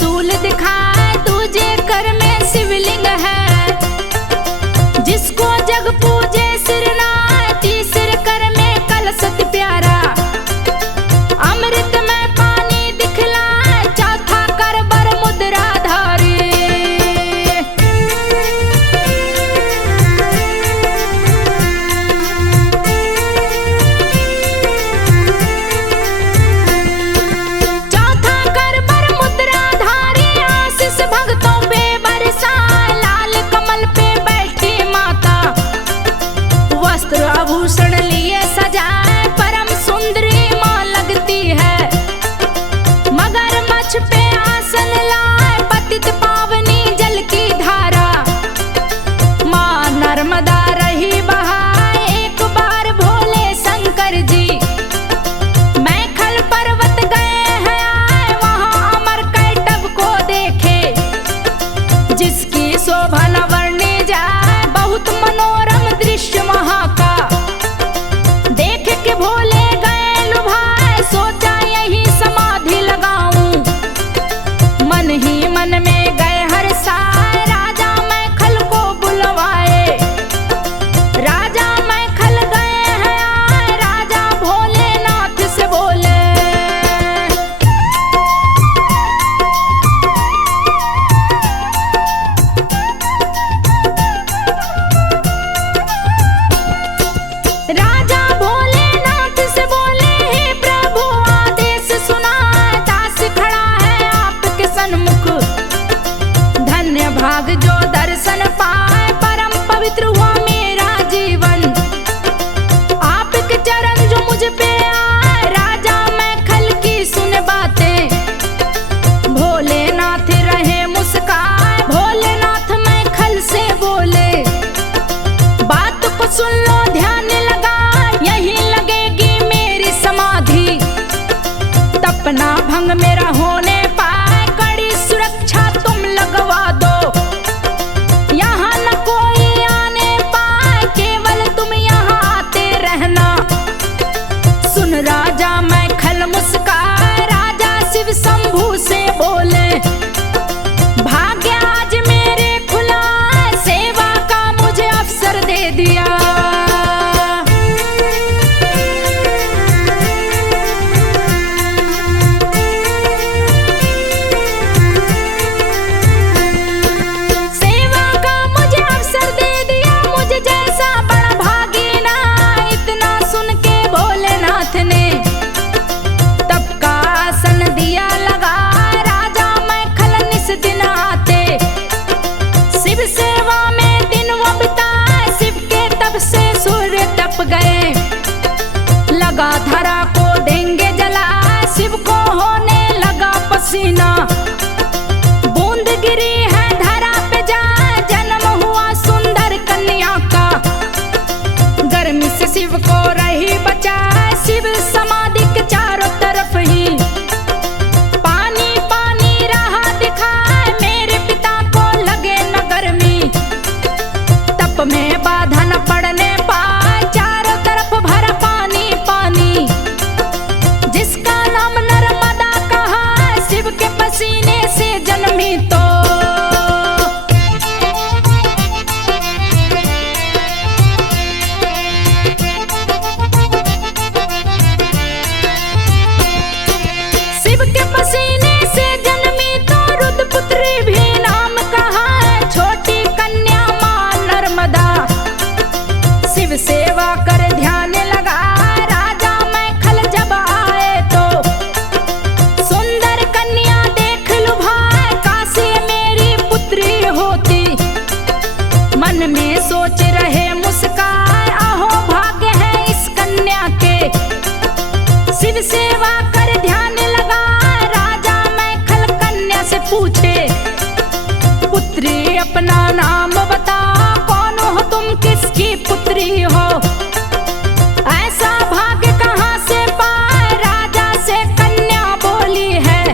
त्रिशूल दिखाए, दूजे कर में शिवलिंग है। जिसको जग पूजे सिर नाय, तीसरे कर में कलशत प्यारा। अमृत में पानी दिखलाए, चौथा कर बर मुद्रा धारी। चौथा कर बर मुद्रा धारी, आशीष भक्तों पे बरसाए। लाल कमल पे बैठी माता, वस्त्र आभूषण लिए सजाए। परम सुंदरी माँ लगती है, मगरमच्छ पे आसन लाए। पतित पावनी जल की धारा, माँ नर्मदा रही बहाए। एक बार भोले शंकर जी मैखल पर्वत गए हैं आए। वहाँ अमर कैटभ को देखे, जिसकी शोभा न वर्णी जाए। बहुत मनोरम दृश्य वहाँ का, देख के भोले गए लुभाए। सोचा यही समाधि लगाऊं, मन ही मन में गए हर्षाए। राजा मैखल को बुलवाए, राजा मैखल गए हैं आए। राजा भोलेनाथ से बोले, राजा भोलेनाथ से बोले, हे प्रभु आदेश सुनाए। दास खड़ा है आपके सन्मुख, धन्य भाग जो दर्शन पाए। परम पवित्र हुआ मेरा जीवन, आपके चरण जो मुझ पे आए। राजा मैखल की सुन बातें, भोलेनाथ रहे मुस्काए। भोलेनाथ मैखल से बोले, बात को सुन लो ध्यान लगा। यही लगेगी मेरी समाधि, तपना भंग मेरा होने पाए। कड़ी सुरक्षा तुम लगवा दो, यहाँ न कोई आने पाए। केवल तुम यहाँ आते रहना। सुन राजा मैखल मुस्काए, राजा शिव शंभू से बोले, भाग्य आज मेरे खुला है। सेवा का मुझे अवसर दे दिया। सेवा का मुझे अवसर दे दिया, मुझे जैसा बड़ा भागी ना। इतना सुन के भोलेनाथ ने तब का आसन दिया लगा। राजा मैखल निस दिन आते, शिव सेवा में दिन वो बिताए। शिव के तब से सूर्य तप गए, लगा धरा को देंगे जला। शिव को होने लगा पसीना, बूंद गिरी है धरा पे जा। जन्म हुआ सुंदर कन्या का, गर्मी से शिव को रही बचा। शिव समाधि के चारों तरफ ही पानी पानी रहा दिखाए। मेरे पिता को लगे न गर्मी, तप में बाधा न पड़ने पाए। चारों तरफ भरा पानी पानी, जिसका नाम नर्मदा कहा। शिव के पसीने से जन्मी तो शिव के पसीने से जन्मी तो रुद्रपुत्री भी नाम कहा है। छोटी कन्या माँ नर्मदा, शिव सेवा कर ध्यान लगा। राजा मैखल जब आए तो सुंदर कन्या देख लुभाए। काशी मेरी पुत्री होती, मन में सोच रहे मुस्काए। अहो भाग्य है इस कन्या के, शिव सेवा कर ध्यान लगा। राजा मैखल कन्या से पूछे, पुत्री अपना नाम बता। कौन हो तुम, किसकी पुत्री हो? ऐसा भाग्य कहाँ से पाए? राजा से कन्या बोली है,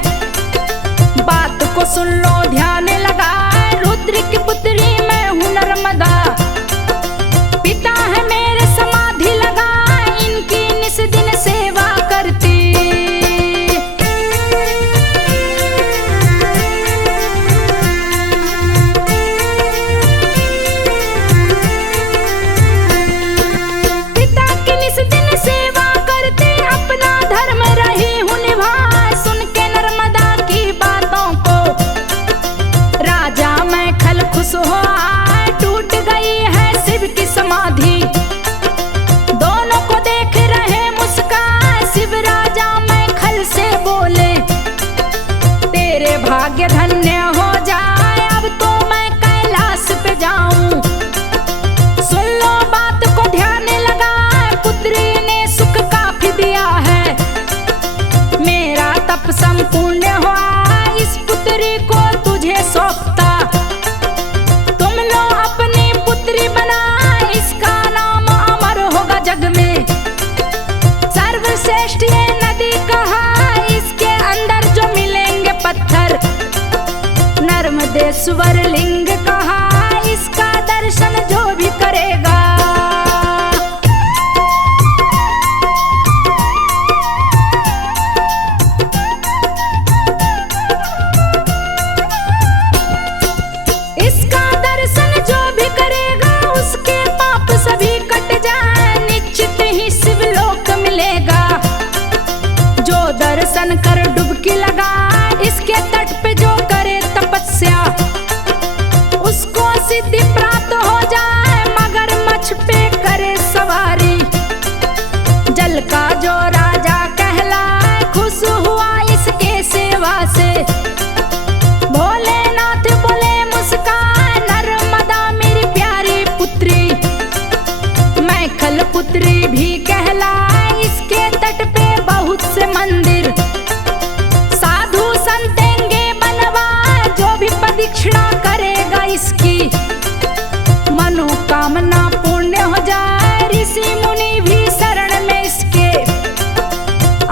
बात को सुन लो ध्यान लगा। रुद्र की पुत्री मैं हूँ नर्मदा, पिता है मेरे समाधि लगा। इनकी निस दिन सेवा करती। संपूर्ण हुआ इस पुत्री को तुझे सौंपता। तुम लो अपनी पुत्री बना, इसका नाम अमर होगा जग में। सर्वश्रेष्ठ ये नदी कहा, इसके अंदर जो मिलेंगे पत्थर। नर्मदेश्वर लिंग कहा, इसका दर्शन जो भी करेगा। इसका दर्शन जो भी करेगा, उसके पाप सभी कट जाए, निश्चित ही शिवलोक मिलेगा। जो दर्शन कर डुबकी लगा, इसके तट पे जो करे तपस्या, उसको सिद्धि प्राप्त हो जाए। मगरमच्छ पे करे सवारी, जल का जो राजा कहलाए, खुश हुआ इसके सेवा से। भोलेनाथ बोले मुस्कान, नर्मदा मेरी प्यारी पुत्री। मैखल पुत्री भी कहलाए, इसके तट पे बहुत से मंदिर। साधु संतेंगे बनवा, जो भी प्रदक्षिणा करेगा इसकी, मनोकामना पूर्ण हो जाए। ऋषि मुनि भी शरण में इसके,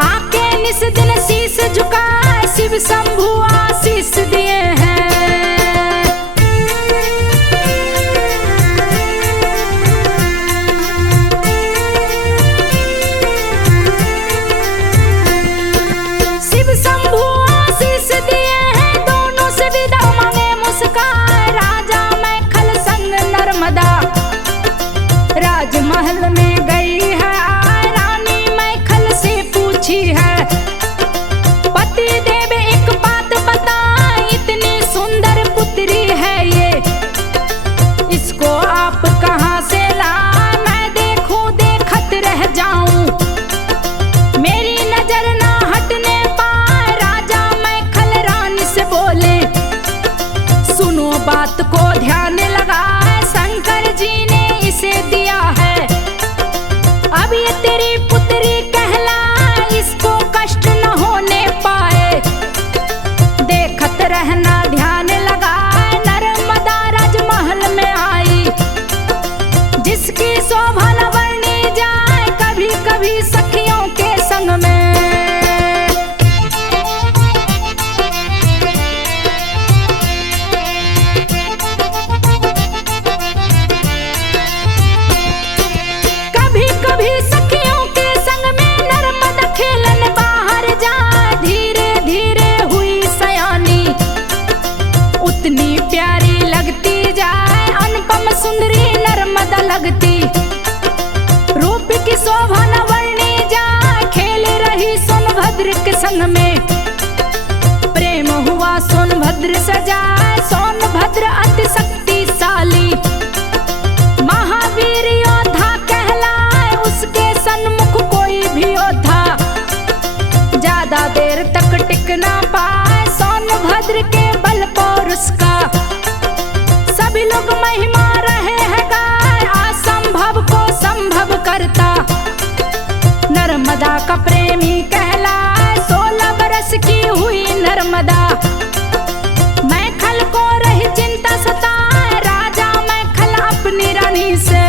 आके निस दिन शीश झुका, शिव शंभु आशीष दिए हैं। शिव शंभु आशीष दिए हैं, दोनों से विदा मांगे मुस्कान। राजा मैखल संग नर्मदा राजमहल में गई है, रानी मैखल से पूछी है। पति देव एक बात बता, इतनी सुंदर पुत्री है ये, इसको आप कहाँ से लाए? मैं देखूं देखत रह जाऊं, मेरी नजर ना हटने पाए। राजा मैखल रानी से बोले, सुनो बात को ध्यान लगाए, शंकर जी ने इसे दिया है। अब ये तेरी पुत्री कहलाए, इसको कष्ट न होने पाए। देखत रहना ध्यान लगाए, नर्मदा राजमहल में आई, जिसकी शोभा न वर्णी जाए, कभी कभी सखियों के संग में। कभी कभी सखियों के संग में नर्मदा खेलन बाहर जाए, धीरे धीरे हुई सयानी, उतनी प्यारी लगती जाए, अनुपम सुंदरी नर्मदा लगती। रूप की शोभा न वर्णी जाए, खेल रही सोनभद्र के संग में। प्रेम हुआ सोनभद्र सजाए, सोनभद्र अति शक्तिशाली, महावीर योद्धा कहलाए, उसके सन्मुख कोई भी योद्धा ज्यादा देर तक टिक ना पाए। सोनभद्र के बल पौरुष का सभी लोग महिमा रहे हैं गाए, असंभव को संभव करता। नर्मदा का प्रेमी कहलाए, 16 बरस की हुई नर्मदा। मैखल को रही चिंता सताए, राजा मैखल अपनी रानी से।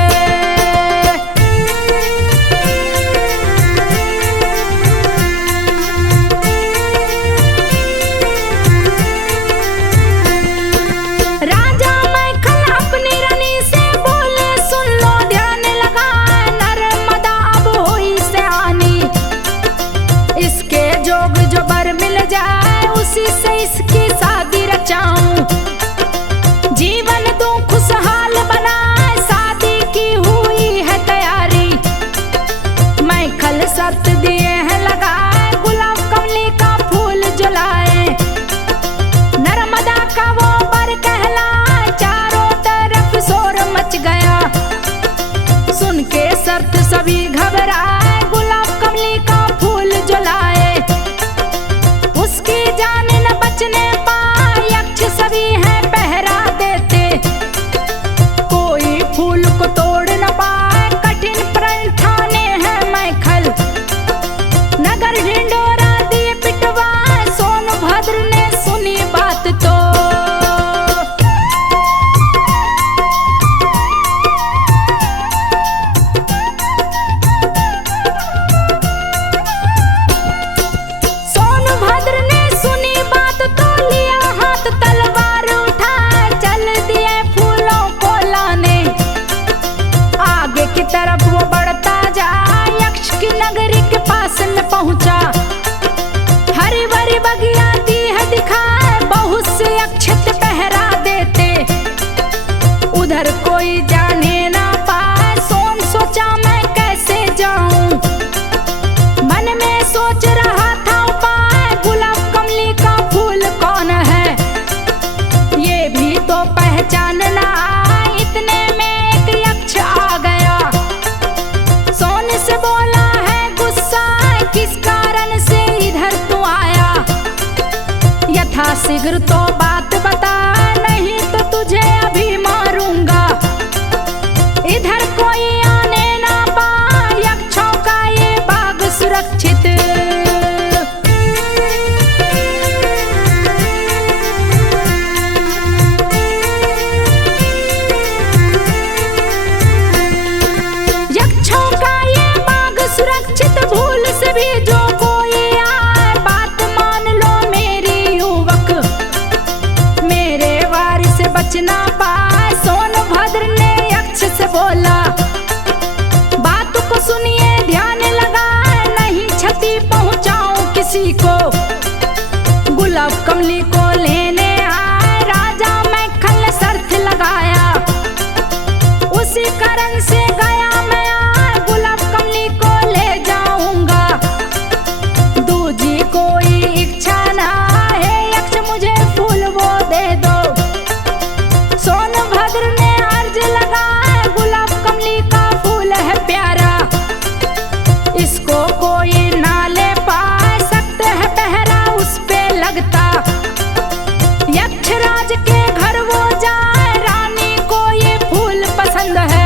राजा मैखल अपनी रानी से बोले, सुन लो ध्यान लगा, नर्मदा अब हुई सयानी। इसके जोग जो बर मिल जाए, उसी से इसकी शादी रचाऊं। जीवन दूं खुशहाल बनाए, शादी की हुई है तैयारी। मैखल शर्त दिए हैं लगाए, गुलाब कमली का फूल जलाए। नर्मदा का वो बर कहलाए, चारों तरफ शोर मच गया। सुन के शर्त सभी घबराए, गुलाब कमली का फूल जलाए। उसकी जान न बचने पाए, यक्ष यथा शीघ्र तो बात बता, नहीं तो तुझे अभी मारूंगा। इधर कोई आने ना पाए, यक्षों का ये बाग सुरक्षित। यक्षों का ये बाग सुरक्षित, भूल से भी जो कोई आए बात मान लो मेरी युवक। मेरे वार से बचना पाए, सोनभद्र ने यक्ष से बोला। बात को सुनिए ध्यान लगाए, नहीं क्षति पहुंचाऊं किसी को। गुलाब कमली को लेने आए राजा मैखल ने शर्त लगाया। उसी कारण से गया मैं आए, गुलाब कमली को ले जाऊंगा। दूजी कोई इच्छा ना है, यक्ष मुझे फूल वो दे दो। सोनभद्र ने अर्ज लगाए, गुलाब कमली का फूल है प्यारा। इसको कोई ना ले पाए, सकते है पहरा उस पे लगता। यक्षराज के घर वो जाए, रानी को ये फूल पसंद है।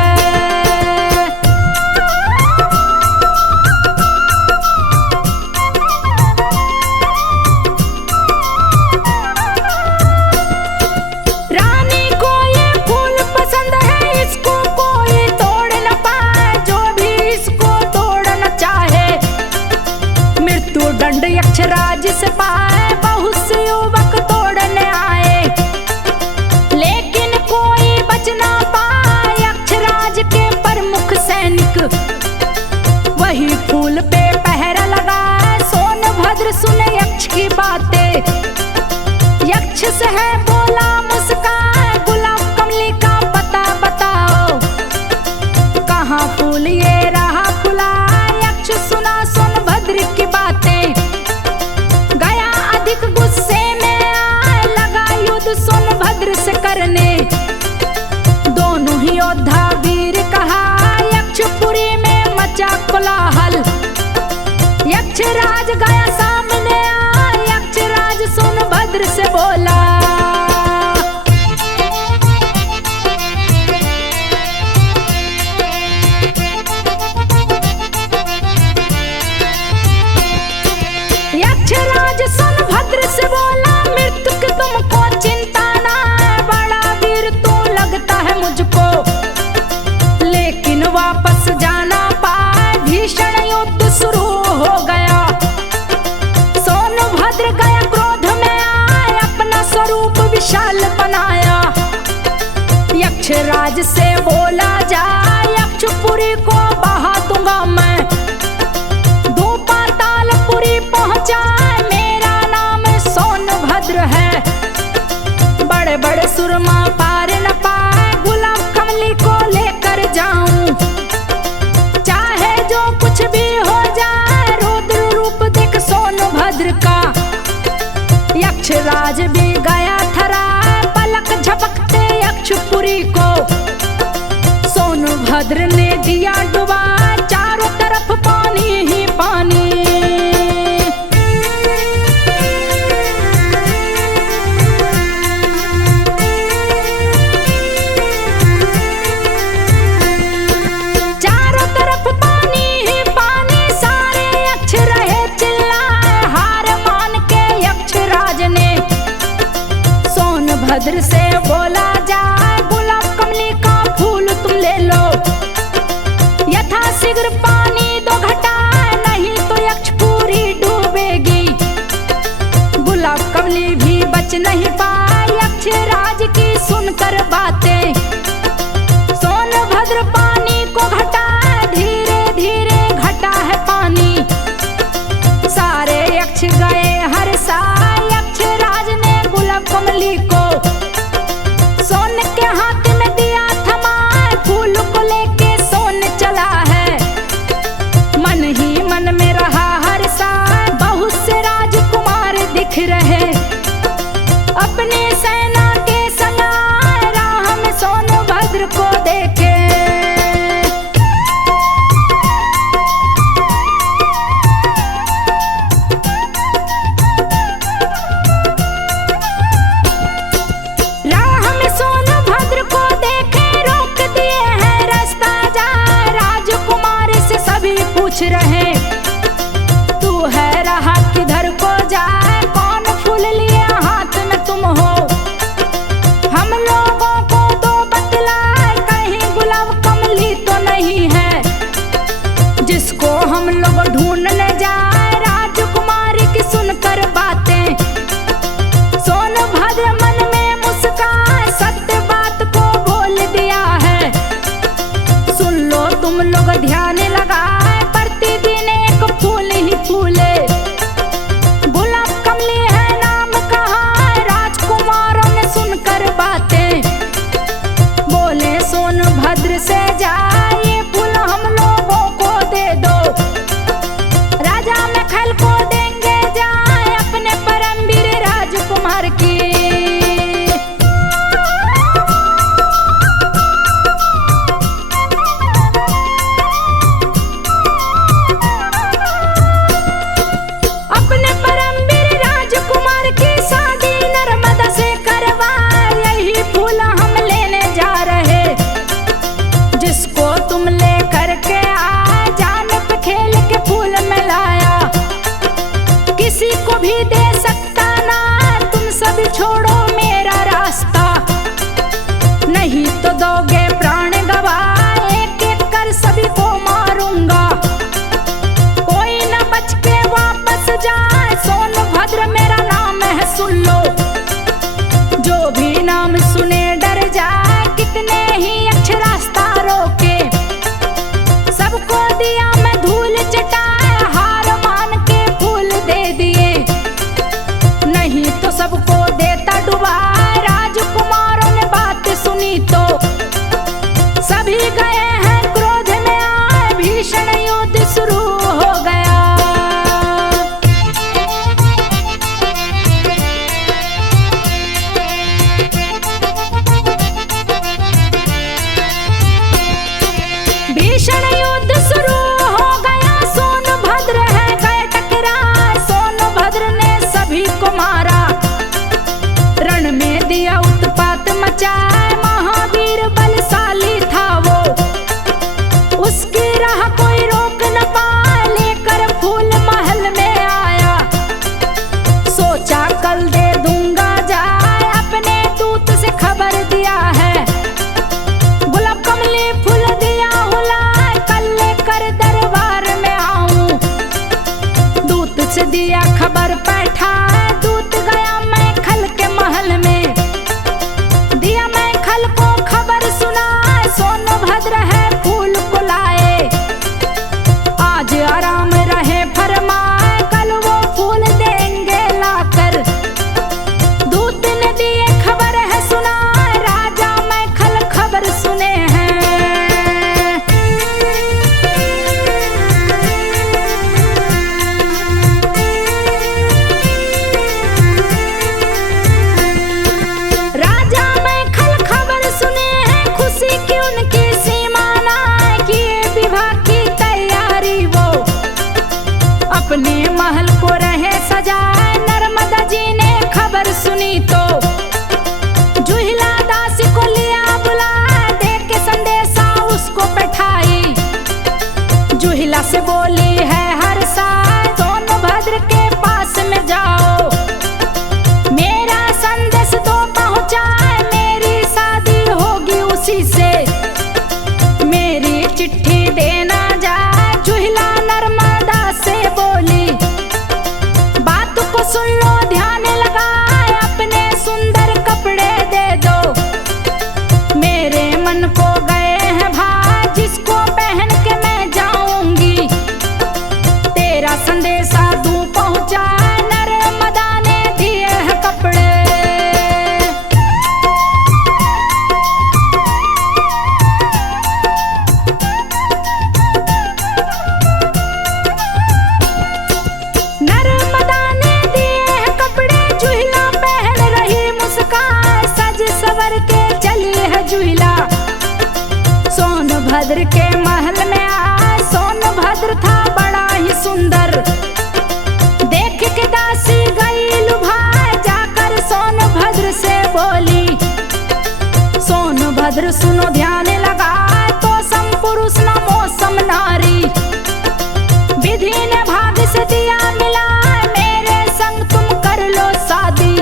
रानी को ये फूल पसंद है, इसको कोई तोड़ न पाए, जो भी इसको तोड़ना चाहे। मृत्यु दंड यक्षराज से पाए, बहुत से युवक तोड़ने आए, लेकिन कोई बच ना पाए। यक्षराज के प्रमुख सैनिक वही फूल पे पहरा लगाए। सोनभद्र सुने यक्ष की बातें, यक्ष से है बोला मुस्काए। गुलाब कमली का पता बताओ, कहाँ फूल ये रहा खुला। यक्ष सुना सोनभद्र की बातें, गया अधिक गुस्से में आए, लगा युद्ध सोनभद्र से करने। दोनों ही योद्धा वीर कहा, यक्षपुरी में मचा कोलाहल। यक्षराज गया सामने आए, यक्षराज सोनभद्र से बोला। यक्षराज सोनभद्र से बोला, मृत्यु की तुमको चिंता ना है, बड़ा वीर तू लगता है मुझको। लेकिन वापस जाना पाए, भीषण युद्ध शुरू हो गया। सोनभद्र गया क्रोध में आए, अपना स्वरूप विशाल बनाया। यक्षराज से बोला जा, यक्षपुरी को बहा दूंगा मैं। दो पातालपुरी पहुंचा, मेरा नाम सोनभद्र है। बड़े बड़े सुरमा पार न पाए, गुलाब कमली को लेकर जाऊं। चाहे जो कुछ भी हो जाए, रुद्र रूप देख सोनभद्र का। यक्षराज भी गया थरा, पलक झपकते यक्षपुरी को। सोनभद्र ने दिया डुबा, चारों तरफ पानी ही पानी। चारों तरफ पानी ही पानी, सारे यक्ष रहे चिल्लाए। हार मान के यक्षराज ने सोनभद्र से बोला जाए, गुलाब कमली का फूल तुम ले लो। यथा शीघ्र पानी दो घटा, नहीं तो यक्षपुरी डूबेगी। गुलाब कमली भी बच नहीं पाए, यक्षराज की सुनकर बातें। सोनभद्र पानी को घटा, धीरे धीरे घटा है पानी। सारे यक्ष गए हर साल, यक्षराज ने गुलाब कमली को सोने के हाथ में दिया थमा। फूल को लेके सोने चला है, मन ही मन में रहा हर साल। बहुत से राजकुमार दिख रहे, अपनी सेना के संग राह में सोनभद्र को देखे। सुन लो, जो भी नाम सुने डर जाए, कितने ही अच्छे रास्ता रोके। सबको दिया मैं धूल चटाए, हार मान के फूल दे दिए, नहीं तो सबको देता डुबाए। राजकुमारों ने बात सुनी तो सभी गए हैं क्रोध में आए, भीषण युद्ध शुरू हो गया। भीषण युद्ध शुरू हो गया, सोनभद्र है गए टकराए। सोनभद्र ने सभी को मारा, रण में दिया उत्पात मचाए। महावीर बलशाली था वो, उसकी राह कोई रोक न पाए। लेकर फूल महल में आया, सोचा कल दे दूंगा जाए। अपने दूत से खबर दिया है, गुलाब कमली फूल दिया हुलाए। कल लेकर दरबार में आऊं, दूत से दिया खबर बैठाए। दूत गया मैं खल के महल में, दिया मैं खल को खबर सुनाए। सोनभद्र है फूल को लाए, आज आराम रहे फरमाए। कल वो फूल देंगे लाकर, दूत ने दिए खबर है सुनाए। राजा मैं खल खबर सुने हैं। राजा मैं खल खबर सुने हैं, खुशी की उनकी सीमा ना, किए विवाह की तैयारी वो, अपने महल को रहे सजाए। नर्मदा जी ने खबर सुनी तो जुहिला दासी को लिया बुलाए। दे के संदेशा उसको बैठाई, जुहिला से बोली है हर साल, सोनभद्र के पास में जाओ, मेरा संदेश तो पहुंचाए। मेरी शादी होगी उसी से, मेरी चिट्ठी देना जाए। जुहिला नर्मदा से बोली, बात को सुन लो ध्यान लगाए। अपने सुंदर कपड़े दे दो, मेरे मन को गए हैं भाई। जिसको पहन के मैं जाऊंगी, तेरा संदेशा दूं पहुंचाए। नर्मदा ने दिए हैं कपड़े, नर्मदा ने दिए हैं कपड़े। जुहिला पहन रही मुस्कान, सज सवर के चली है जुहिला। सोनभद्र के महल में आए, सोनभद्र था बड़ा ही सुंदर। देख के दासी गई लुभाए, जाकर सोनभद्र से बोली, सोनभद्र सुनो ध्यान लगाए। तो सम पुरुष न मौसम नारी, विधि ने भाग्य से दिया मिला। मेरे संग तुम कर लो शादी,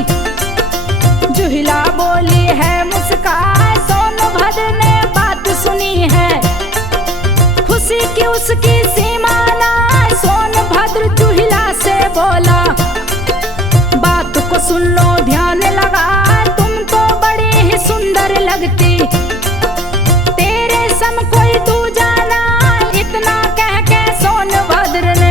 जुहिला बोली है मुस्काए। सोनभद्र ने बात सुनी है, खुशी की उसकी सीमा ना। सोनभद्र जुहिला से बोला, बात को सुन लो ध्यान लगा। तुम तो बड़ी ही सुंदर लगती, तेरे सम कोई दूजा ना। इतना कह के सोनभद्र ने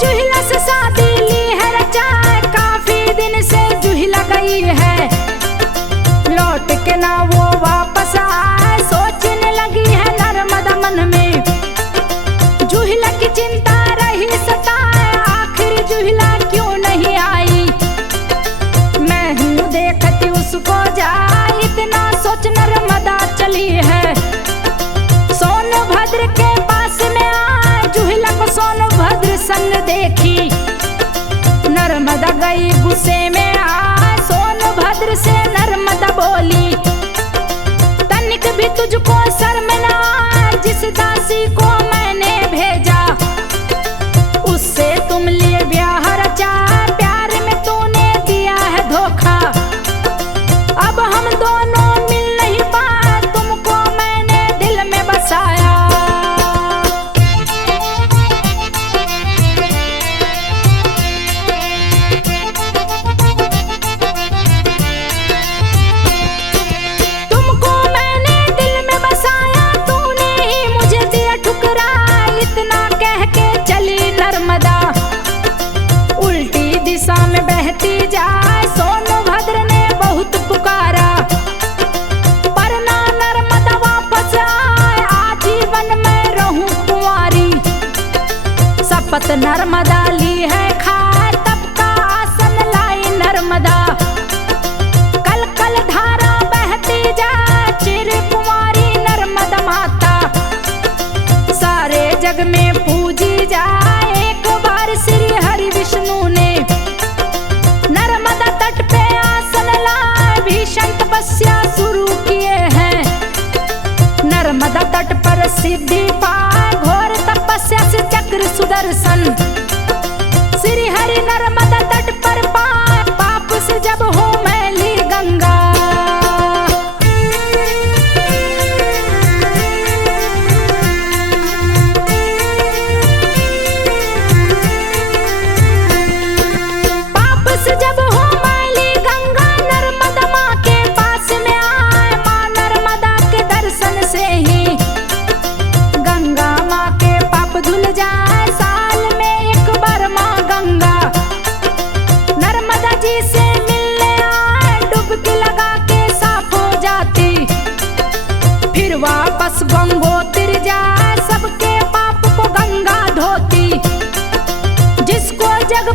जुहिला से शादी ली है रचाए। काफी दिन से जुहिला गई है, लौट के ना वो वापस आए। सोचने लगी है नर्मदा मन में, जुहिला की चिंता रही सताए। आखिर जुहिला क्यों नहीं आई, मैं हूँ देखती उसको जाए। इतना सोच नर्मदा चली है, सोनभद्र के पास में आए। जुहिला को सोनभद्र संग देखी, नर्मदा गई गुस्से में आए। सोनभद्र से नर्मदा बोली, तनिक भी तुझको शर्म ना आए। जिस दासी को मैंने भेजा, उससे तुम लिए ब्याह रचा। प्यार में तूने दिया है धोखा, अब हम दोनों मिल नहीं पाए, तुमको मैंने दिल में बसाया। तुमको मैंने दिल में बसाया, तूने ही मुझे दिया ठुकरा। इतना कह के चली नर्मदा, उल्टी दिशा में बहती जाए। सोनभद्र ने बहुत पुकारा, पर ना नर्मदा वापस आए। आजीवन मैं रहूं कुंवारी, शपथ नर्मदा ली है खाए। तब का आसन लाई नर्मदा, कल कल धारा बहती जाए। चिर कुंवारी नर्मदा माता, सारे जग में पूजी जाए। एक बार श्री हरि विष्णु ने नर्मदा तट पे आसन लाए। भीषण तपस्या शुरू किए हैं, नर्मदा तट पर सिद्धि पाए। घोर तपस्या से चक्र सुदर्शन श्री हरि नर्मदा तट पर पाए। पाप से जब हो मैली गंगा, पाप से जब हो मैली गंगा, नर्मदा माँ के पास में आए। माँ नर्मदा के दर्शन से ही गंगा माँ के पाप धुल जाए। साल में एक बार माँ गंगा नर्मदा जी से मिलने आए। डुबकी लगा के साफ हो जाती, फिर वापस गंगोत्री जाए। सबके पाप को गंगा धोती, जिसको जग